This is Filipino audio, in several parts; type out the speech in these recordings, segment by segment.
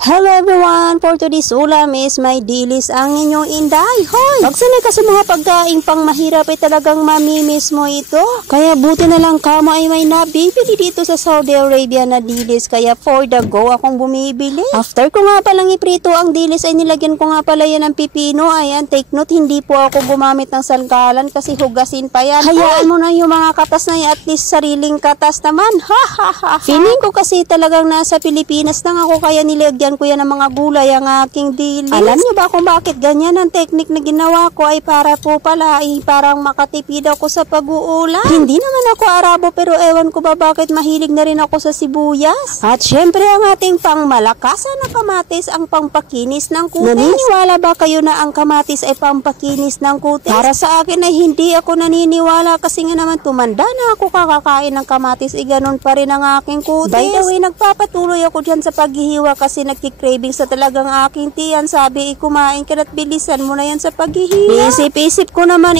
Hello everyone! For today's ulam is may dilis ang inyong inday. Hoy! Pag sanay kasi mga pagkain pang mahirap ay talagang mamimiss mo ito. Kaya buti na lang kamo ay may nabibili dito sa Saudi Arabia na dilis. Kaya for the go akong bumibili. After ko nga palang iprito ang dilis ay nilagyan ko nga pala yan ng pipino. Ayan, take note, hindi po ako gumamit ng salgalan kasi hugasin pa yan. Hayaan mo na yung mga katas na yan, at least sariling katas naman. Ha ha ha! Feeling ko kasi talagang nasa Pilipinas lang ako kaya nilagyan ko yan ng mga gulay ang aking dilis. Alam niyo ba kung bakit ganyan ang technique na ginawa ko ay para po pala ay parang makatipid ako sa pag-uulam. Hindi naman ako Arabo pero ewan ko ba bakit mahilig na rin ako sa sibuyas. At syempre ang ating pangmalakasan na kamatis ang pampakinis ng kutis. Naniniwala ba kayo na ang kamatis ay pampakinis ng kutis? Para sa akin ay hindi ako naniniwala kasi nga naman tumanda na ako kakakain ng kamatis ay ganun pa rin ang aking kutis. By the way, nagpapatuloy ako dyan sa paghihiwa kasi nagkikraving sa talagang aking tiyan. Sabi, kumain ka at bilisan mo na yan sa paghihiwa. Isip-isip ko naman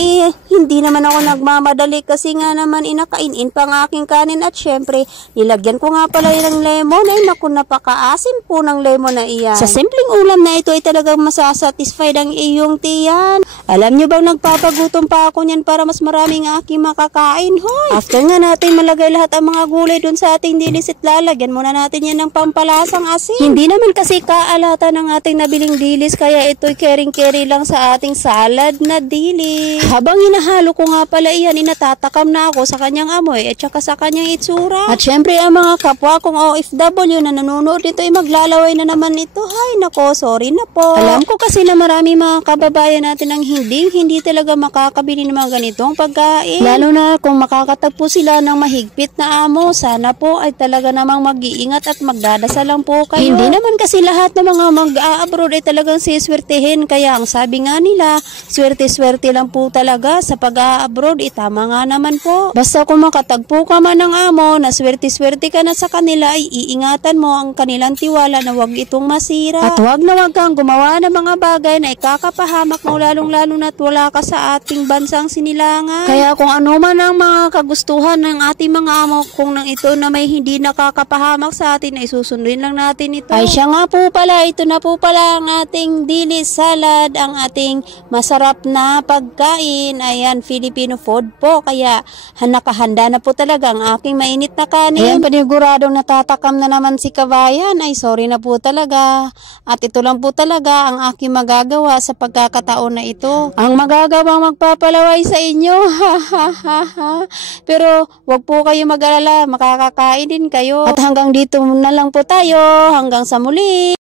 hindi naman ako nagmamadali kasi nga naman inakainin pa ang aking kanin at syempre, nilagyan ko nga pala yun ng lemon. Ay naku, napakaasim po ng lemon na iyan. Sa simpleng ulam na ito ay talagang masasatisfied ang iyong tiyan. Alam nyo bang nagpapagutom pa ako niyan para mas maraming aking makakain? Hoy! After nga natin malagay lahat ang mga gulay dun sa ating dilis at lalagyan muna natin yan ng pampalasang asin. Hindi naman kasi kaalata ng ating nabiling dilis kaya ito'y kering-keri lang sa ating salad na dilis. Habang hinahalo ko nga pala iyan, inatatakam na ako sa kanyang amoy at saka sa kanyang itsura. At syempre ang mga kapwa kong OFW na nanonood nito ay maglalaway na naman ito. Hay nako, sorry na po. Alam ko kasi na marami mga kababayan natin ang hindi talaga makakabili ng mga ganitong pagkain. Lalo na kung makakatagpo sila ng mahigpit na amo, sana po ay talaga namang mag-iingat at magdadasal lang po kayo. Hindi naman kasi lahat ng mga mag-a-abroad ay talagang siswertehin. Kaya ang sabi nga nila, swerte-swerte lang po talaga sa pag-a-abroad. Tama nga naman po. Basta kung makatagpo ka man ng amo na swerte-swerte ka na sa kanila ay iingatan mo ang kanilang tiwala na wag itong masira. At wag na wag kang gumawa ng mga bagay na ikakapahamak mo lalong-lalo na't wala ka sa ating bansang sinilangan. Kaya kung ano man ang mga kagustuhan ng ating mga amo, kung nang ito na may hindi nakakapahamak sa atin ay susundin lang natin ito. Ay siya nga po pala, ito na po pala ang ating dilis salad, ang ating masarap na pagkain. Ayan, Filipino food po. Kaya nakahanda na po talaga ang aking mainit na kanin. Ayan, paniguradong natatakam na naman si kabayan. Ay sorry na po talaga. At ito lang po talaga ang aking magagawa sa pagkakataon na ito. Ang magagawang magpapalaway sa inyo. Pero wag po kayo mag-alala, makakakain din kayo. At hanggang dito na lang po tayo. Hanggang sa muli.